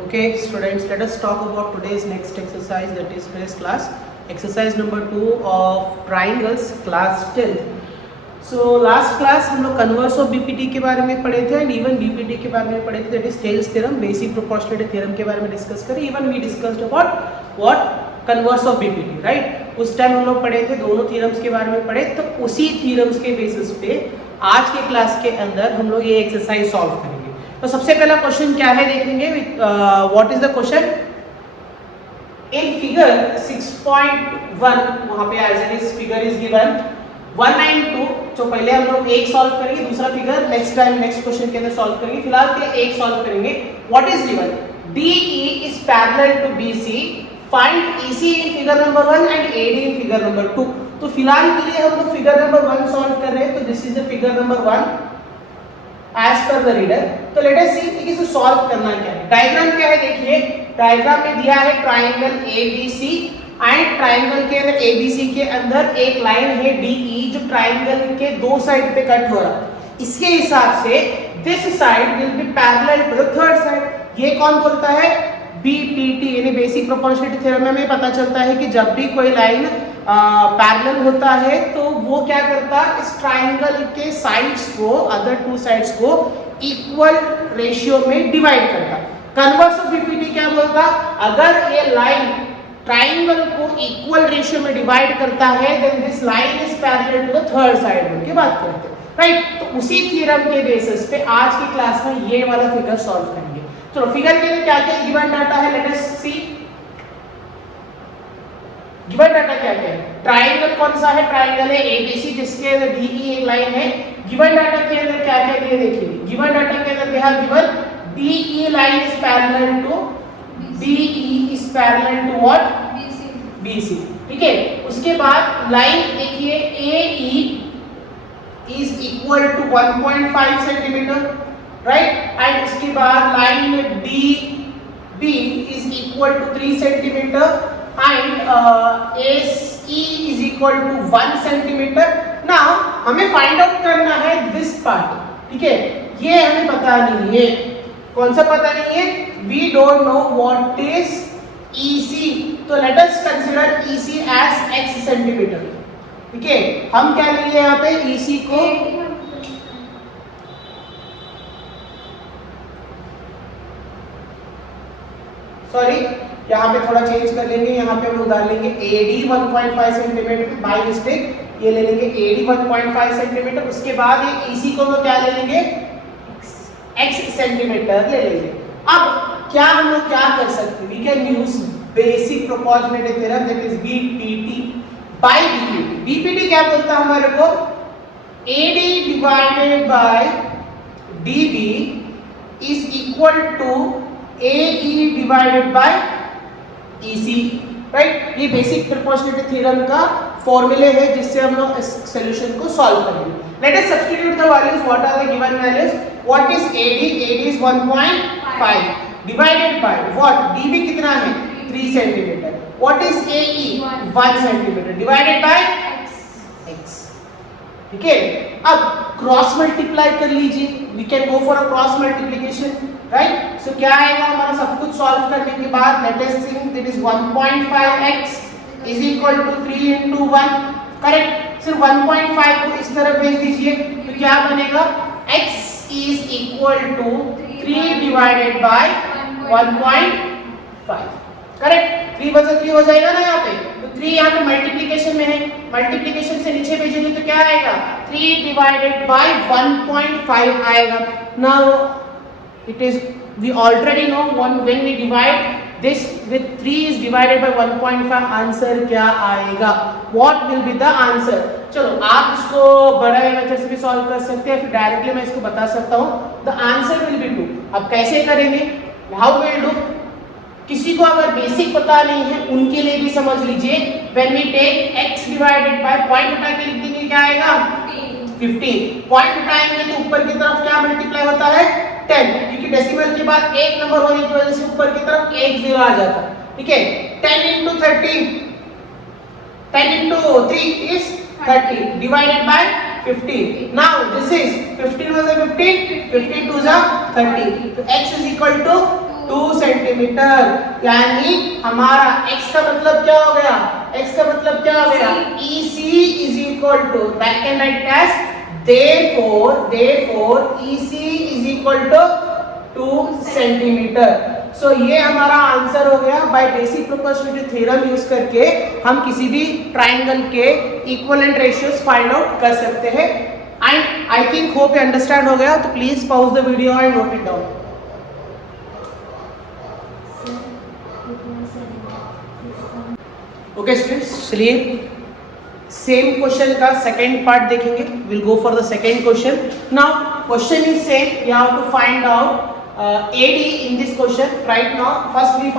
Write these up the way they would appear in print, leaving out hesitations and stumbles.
Okay, students, let us talk about today's next exercise, that is today's class, exercise number 2 of triangles, class 10th. So last class हम लोग converse of BPT के बारे में पढ़े थे and even BPT के बारे में पढ़े थे, that is Thales theorem, basic proportionality theorem के बारे में डिस्कस करें. Even we discussed about what converse of BPT, right. उस टाइम हम लोग पढ़े थे, दोनों थ्योरम्स के बारे में पढ़े. तो उसी थ्योरम्स के बेसिस पे आज के क्लास के अंदर हम लोग ये एक्सरसाइज सॉल्व करेंगे. तो सबसे पहला क्वेश्चन क्या है देखेंगे. What is the question in figure 6.1. वहां पे as it is figure is given 192. तो पहले हम लोग एक सॉल्व करेंगे, दूसरा figure next time next question के अंदर सॉल्व करेंगे. फिलहाल के लिए एक सॉल्व करेंगे. What is given DE is parallel to BC. Find EC in figure number 1 and AD in figure number 2. तो फिलहाल के लिए हम लोग फिगर नंबर 1 सॉल्व कर रहे हैं. तो this is the figure number 1 as per the reader. तो let us see कि इसे सॉल्व करना क्या है. डायग्राम क्या है देखिए. डायग्राम में दिया है ट्राइंगल ABC एंड ट्राइंगल के अंदर ABC के अंदर एक लाइन है DE जो ट्राइंगल के दो साइड पे कट हो रहा है. इसके हिसाब से this side will be parallel to the third side. ये कौन बोलता है BPT यानी बेसिक प्रोपोर्शनलिटी थ्योरम में हमें पता चलता है कि जब भी कोई लाइन पैरेलल होता है तो वो क्या करता है, इस ट्राइंगल के साइड्स को, अदर टू साइड्स को इक्वल रेशियो में डिवाइड करता. कन्वर्स ऑफ बीपीटी क्या बोलता, अगर ये लाइन ट्राइंगल को इक्वल रेशियो में डिवाइड करता है then this line is parallel to the third side बोल के बात करते हैं, राइट. तो उसी थ्योरम के बेसिस पे आज की क्लास में ये वाला फिगर सॉल्व करेंगे. चलो फिगर के लिए क्या क्या गिवन डाटा है, लेट अस सी. गिवन डाटा क्या क्या है. ट्राइंगल कौन सा है, ट्राइंगल है ABC जिसके अंदर DE एक लाइन है. गिवन डाटा के अंदर क्या क्या दिए देखिए. गिवन डाटा के अंदर है given DE line is parallel to DE is parallel to what BC. ठीक है. उसके बाद लाइन देखिए AE is equal to 1.5 centimetre, right. And उसके बाद line DB is equal to 3 centimetre and SE is equal to 1 centimeter. Now हमें find out करना है दिस पार्ट. ठीक है. ये हमें पता नहीं है. कौन सा पता नहीं है, we don't know what is EC. तो let us consider EC as x centimetre. ठीक है. हम क्या लेंगे यहाँ पे EC को, सॉरी यहाँ पे थोड़ा चेंज कर लेंगे. यहाँ पे हम उधार लेंगे AD 1.5 सेंटीमीटर बाय मिस्टेक. ये ले लेंगे AD 1.5 सेंटीमीटर. उसके बाद ये EC को हम क्या ले लेंगे, x सेंटीमीटर ले लेंगे. अब क्या हम लोग क्या कर सकते हैं, we can use basic proportionality theorem that is BPT by BPT. BPT क्या बोलता है हमारे को, AD divided by DB is equal to AE divided by EC, right. ये बेसिक प्रोपोर्शनलिटी थ्योरम का फॉर्मूले है जिससे हम लोग इस सॉल्यूशन को सॉल्व करेंगे. Let us substitute the values. What are the given values. What is AD is 1.5 divided by what DB कितना है 3 centimetre. What is AE 1 centimetre divided by x. ठीक है. अब क्रॉस मल्टीप्लाई कर लीजिए. We can go for a cross multiplication, right. So क्या आएगा हमारा सब कुछ सॉल्व करने के बाद, let us think that is 1.5x is equal to 3 into 1, correct. सिर्फ 1.5 को इस तरफ भेज दीजिए तो क्या बनेगा, x is equal to 3 divided by 1.5, correct. 3 बचा 3 हो जाएगा ना यहाँ पे. तो 3 यहाँ पे मल्टीप्लिकेशन में है, मल्टीप्लिकेशन से नीचे भेजेंगे तो क्या आएगा 3 डिवाइडेड बाय 1.5 आएगा. Now it is, we already know when we divide this with 3 is divided by 1.5, answer क्या आएगा, what will be the answer. चलो आप इसको बड़ा मेथड से भी सॉल्व कर सकते हैं, फिर डायरेक्टली मैं इसको बता सकता हूँ. the answer will be 2. अब कैसे करेंगे, how will do. किसी को अगर बेसिक पता नहीं है उनके लिए भी समझ लीजिए. when we take x divided by point उठा के लिख देंगे क्या आएगा 15. पॉइंट उठाएंगे तो ऊपर की तरफ क्या मल्टीप्लाई होता है 10, क्योंकि डेसिमल के बाद एक नंबर होने की वजह से ऊपर की तरफ एक जीरो आ जाता है. ठीक है. 10 into 13, 10 into 3 is 30 divided by 15. Now this is 15 was a 15, 15 2 is a 30. So x is equal to 2 cm. Centimetre. यानी हमारा x का मतलब क्या हो गया, x का मतलब क्या हो गया, EC is equal to, that can write as therefore EC is equal to 2 centimetre. So ये हमारा आंसर हो गया। By basic proportionality theorem use करके हम किसी भी ट्राइंगल के इक्विवेलेंट रेशियोज फाइंड आउट कर सकते हैं। And I think hope you understand हो गया, तो please pause the video and note it down. Okay students, चलिए सेम क्वेश्चन का सेकेंड पार्ट देखेंगे। Will go for the second question. Now question is same, you have to find out AD in this question. Right now first we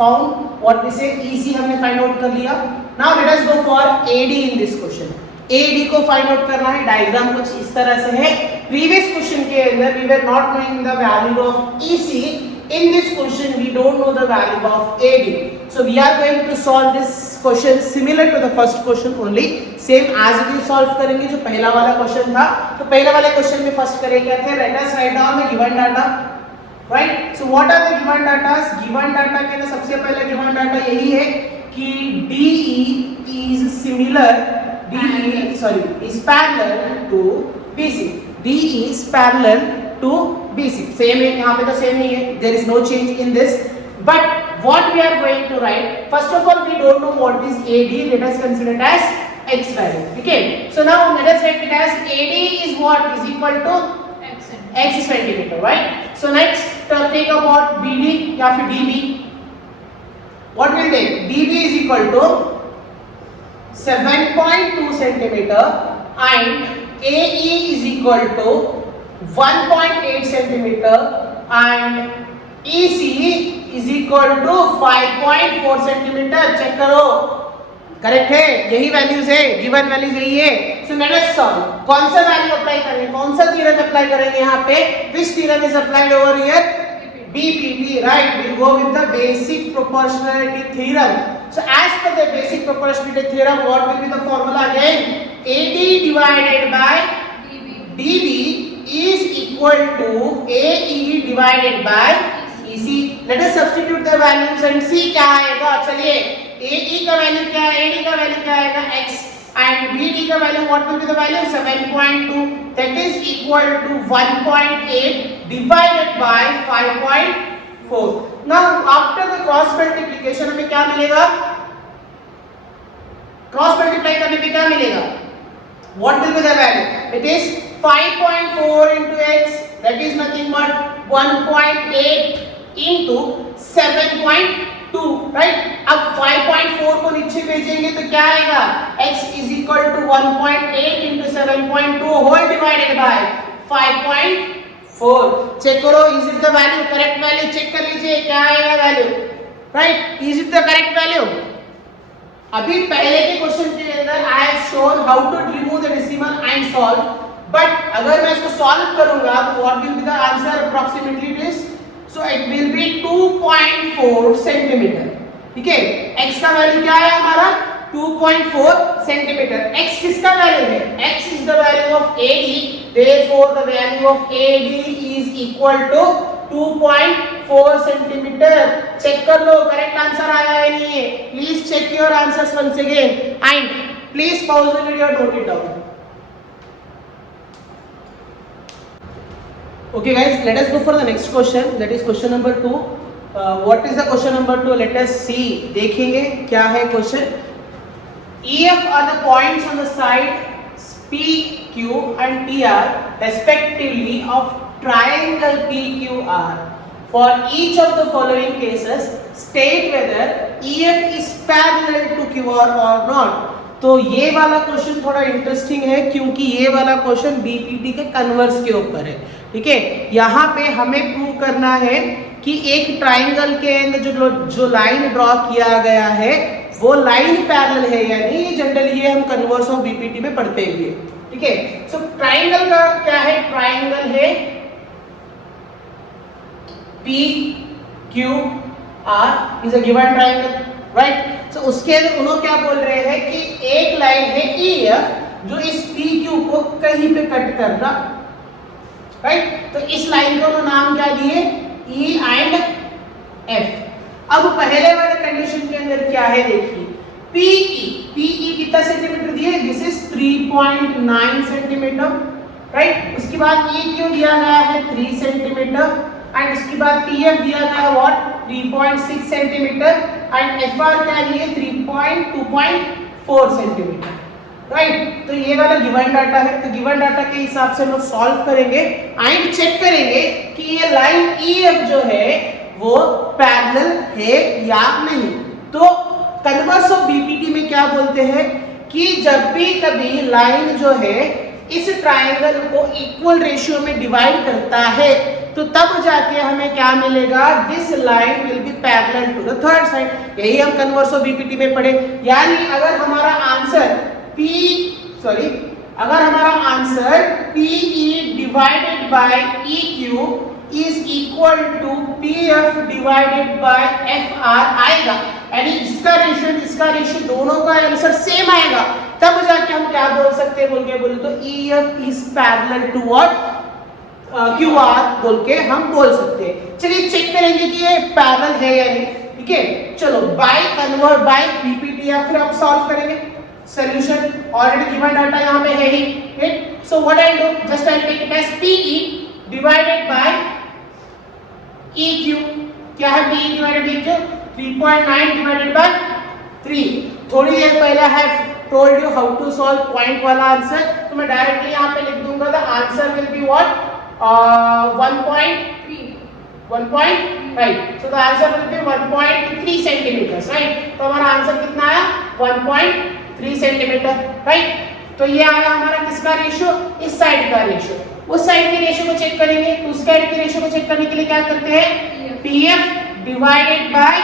found what we say EC हमने find out कर लिया। Now let us go for AD in this question. AD को find out करना है। Diagram कुछ इस तरह से है। Previous question के अंदर we were not knowing the value of EC. In this question we don't know the value of AD. So we are going to solve this question similar to the first question only. Same as it is solve करेंगे जो पहला वाला question था। तो पहले वाले question में first करेंगे क्या थे, let us write down the given data, right? So what are the given data? Given data के अंदर सबसे पहले given data यही है कि DE is parallel to BC. DE is parallel to BC. Same है, यहाँ पे तो same ही है. There is no change in this. But what we are going to write? First of all, we don't know what is AD. Let us consider it as x value. Okay. So now let us write it as AD is what is equal to x centimeter, right? So next take about BD या फिर DB. What will take? DB is equal to 7.2 centimeter and AE is equal to 1.8 centimeter and EC is equal to 5.4 centimeter. Check करो, correct है, यही values है, given values यही है। So let us solve. कौन सा वैल्यू अप्लाई करेंगे, कौन सा थ्योरम अप्लाई करेंगे यहाँ पे? Which theorem is applied over here? BPT, right? We'll go with the basic proportionality theorem. So as per the basic proportionality theorem, what will be the formula again? AD divided by DB is equal to AE divided by EC. Let us substitute the values and see क्या आएगा। चलिए, AE का value क्या है, AD का value क्या आएगा, x, and BD का value what will be the value? 7.2, that is equal to 1.8 divided by 5.4. Now after the cross multiplication हमें क्या मिलेगा? क्रॉस मल्टीप्लाई करने पे क्या मिलेगा? What will be the value? It is 5.4 into x, that is nothing but 1.8 into 7.2, right? अब 5.4 को नीचे भेजेंगे तो क्या आएगा? x is equal to 1.8 into 7.2 whole divided by 5.4. Check करो, is it the value? Correct value check कर लीजिए, क्या आएगा value, right? Is it the correct value? अभी पहले के क्वेश्चन के अंदर I have shown how to remove the decimal and solve, but अगर मैं इसको सॉल्व करूंगा तो what will be the answer approximately this? So it will be 2.4 centimetre. ठीक है, x का वैल्यू क्या है हमारा? 2.4 सेंटीमीटर। x किसका वैल्यू है? x is the value of AD, therefore the value of AD is equal to 2.4 centimetre. Check कर लो करेक्ट आंसर आया है नहीं है। Please check your answers once again and please pause the video, note it down. Okay guys, let us go for the next question, that is question number 2. What is the question number 2? Let us see. देखेंगे क्या है question. EF are the points on the side P, Q and PR respectively of triangle PQR. For each of the following cases, state whether EF is parallel to QR or not. तो ये वाला question थोड़ा interesting है क्योंकि ये वाला question BPT के converse के ऊपर है। ठीक है, यहाँ पे हमें प्रूव करना है कि एक ट्राइंगल के अंदर जो लाइन ड्रॉ किया गया है वो लाइन पैरेलल है या नहीं। ये जनरली ये हम कन्वर्स ऑफ बीपीटी में पढ़ते हुए। ठीक है, सो ट्राइंगल का क्या है? ट्राइंगल है P Q R is a given triangle, right? तो उसके अंदर उन्होंने क्या बोल रहे हैं कि एक लाइन है EF जो इस PQ को कहीं पे कट कर रहा, राइट? तो इस लाइन को उन्होंने नाम क्या दिए? E and क्या है देखिए, पीई कितना सेंटीमीटर दिया है, दिस इज 3.9 सेंटीमीटर, राइट। उसके बाद EQ दिया गया है 3 सेंटीमीटर एंड उसके बाद PF दिया गया है व्हाट 3.6 सेंटीमीटर एंड FR क्या है 2.4 सेंटीमीटर, राइट। तो ये वाला गिवन डाटा है, तो गिवन डाटा के हिसाब से हम लोग सॉल्व करेंगे एंड चेक करेंगे कि ये लाइन EF जो है वो पैरेलल है या नहीं। तो कन्वर्स ऑफ BPT में क्या बोलते हैं कि जब भी कभी लाइन जो है इस ट्रायंगल को इक्वल रेशियो में डिवाइड करता है तो तब जाके हमें क्या मिलेगा, this line will be parallel to the third side. यही हम कन्वर्स ऑफ BPT में पढ़े। यानी अगर हमारा आंसर अगर हमारा answer PE divided by EQ is equal to PF divided by FR आएगा, यानी इसका रेशियो दोनों का आंसर सेम आएगा, तब जाके हम क्या बोल सकते हैं बोले तो EF is parallel to what QR बोल के हम बोल सकते हैं। चलिए चेक करेंगे कि ये पैरेलल है या नहीं, ठीक है। चलो बाय कन्वर्ट बाय BPT या फिर आप सॉल्व करेंगे। सॉल्यूशन ऑलरेडी गिवन डाटा यहाँ पे है ही, right. So what I do, just I take it as PE divided by EQ। क्या है PE divided by EQ, 3.9 divided by 3। थोड़ी देर पहले I have told you how to solve point वाला आंसर, तो मैं डायरेक्टली यहाँ पे लिख दूंगा the answer will be what 1.3 right. So the answer will be 1.3 centimetre, right. तो हमारा आंसर कितना आया 1.3 सेंटीमीटर, राइट। तो ये आया हमारा किसका रेशियो, इस साइड का रेशियो। उस साइड के रेशियो को चेक करेंगे, तो उस साइड के रेशियो को चेक करने के लिए क्या करते हैं, PF divided by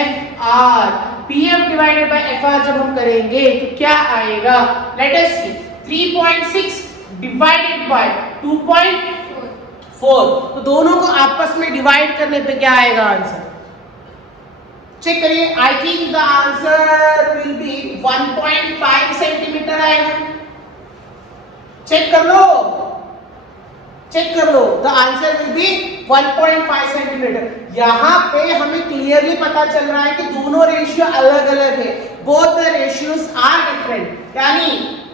FR। PF divided by FR जब हम करेंगे तो क्या आएगा, let us see, 3.6 divided by 2.4, तो दोनों को आपस में डिवाइड करने पे क्या आएगा आंसर, चेक करिए। I think the answer will be 1.5 centimetre आएगा। चेक कर लो, the answer will be 1.5 centimetre. यहाँ पे हमें क्लियरली पता चल रहा है कि दोनों रेशियो अलग अलग है, both the ratios are different, यानी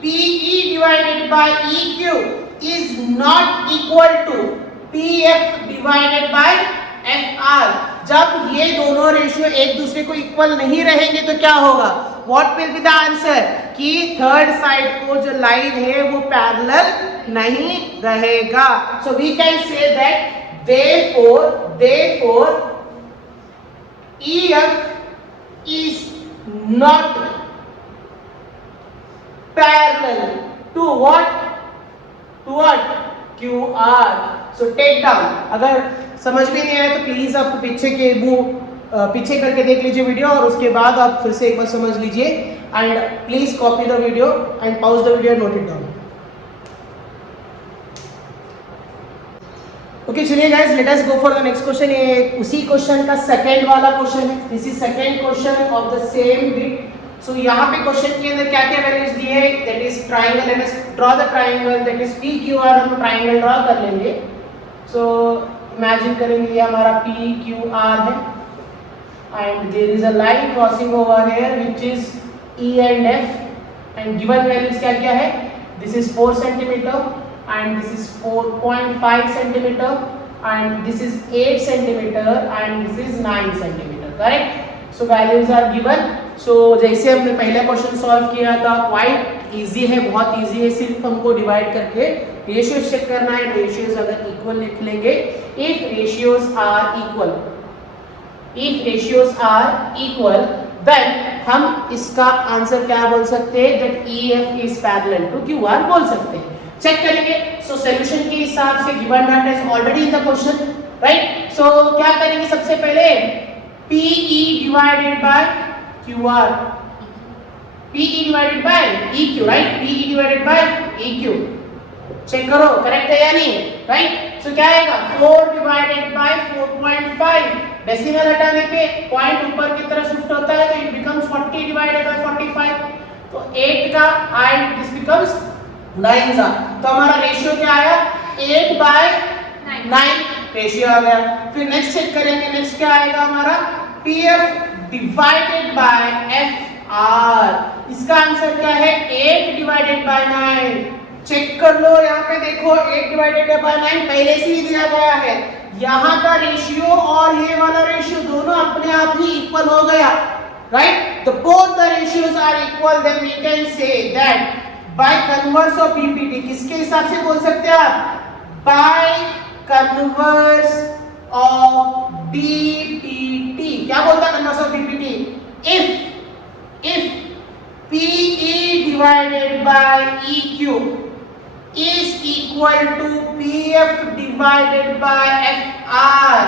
PE divided by EQ is not equal to PF divided by FR। जब ये दोनों रेशियो एक दूसरे को इक्वल नहीं रहेंगे तो क्या होगा, what will be the answer, कि थर्ड साइड को जो लाइन है वो पैरेलल नहीं रहेगा। So we can say that therefore EF is not parallel to what QR। so take down। अगर समझ में नहीं आया तो प्लीज आप पीछे करके देख लीजिए वीडियो और उसके बाद आप फिर से एक बार समझ लीजिए and please copy the video and pause the video and note it down. Okay चलिए guys, let us go for the next question. ये उसी क्वेश्चन का सेकंड वाला क्वेश्चन है, this is second question of the same bit. So यहाँ पे question के अंदर क्या क्या वैल्यूज दिए हैं, that is triangle, let us draw the triangle, that is PQR। हम ट्राइंगल ड्रॉ कर लेंगे। सो इमेजिन करेंगे ये हमारा PQR है and there is a line crossing over here which is E and F and given values क्या क्या है, this is 4 centimetre and this is 4.5 centimeter and this is 8 centimeter and this is 9 centimeter, correct। so values are given। so जैसे हमने पहला question solve किया था, quite easy है, बहुत इजी है, सिर्फ हमको डिवाइड करके रेशियोज चेक करना है। रेशियोज अगर इक्वल लिख लेंगे, if ratios are equal then हम इसका आंसर क्या बोल सकते हैं, that EF is parallel to QR बोल सकते हैं। चेक करेंगे। सो सॉल्यूशन के हिसाब से given data is already in the question, right. So क्या करेंगे, सबसे पहले PE divided by QR, PE divided by EQ, right. PE divided by EQ check करो करेक्ट है या नहीं, राइट। सो क्या आएगा, 4 डिवाइडेड बाय 4.5, डेसिमल हटाने पे पॉइंट ऊपर की तरफ शिफ्ट होता है तो इट बिकम्स 40 डिवाइडेड बाय 45, तो 8 का आई दिस बिकम्स 9 सा, तो हमारा रेशियो क्या आया, 8 बाय 9 रेशियो आ गया। फिर नेक्स्ट चेक करेंगे, नेक्स्ट क्या आएगा हमारा PF डिवाइडेड बाय FR। इसका आंसर क्या है 8 डिवाइडेड बाय 9। चेक कर लो, यहाँ पे देखो 8 डिवाइडेड बाय 9 पहले से ही दिया गया है। यहाँ का रेशियो और ये वाला रेशियो दोनों अपने आप ही इक्वल हो गया, राइट? तो both the ratios are equal, then we can say that by converse of BPT. किसके हिसाब से बोल सकते हैं आप? By converse of BPT. क्या बोलता है converse of BPT? If PE divided by EQ is equal to PF divided by FR,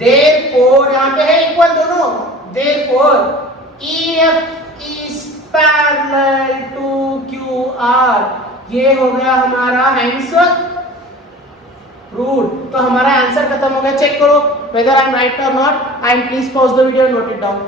therefore यहाँ पे है इक्वल दोनों, therefore EF is parallel to QR। ये हो गया हमारा आंसर प्रूव्ड। तो हमारा आंसर खत्म हो गया। चेक करो whether I am right or not, and please pause the video and note it down।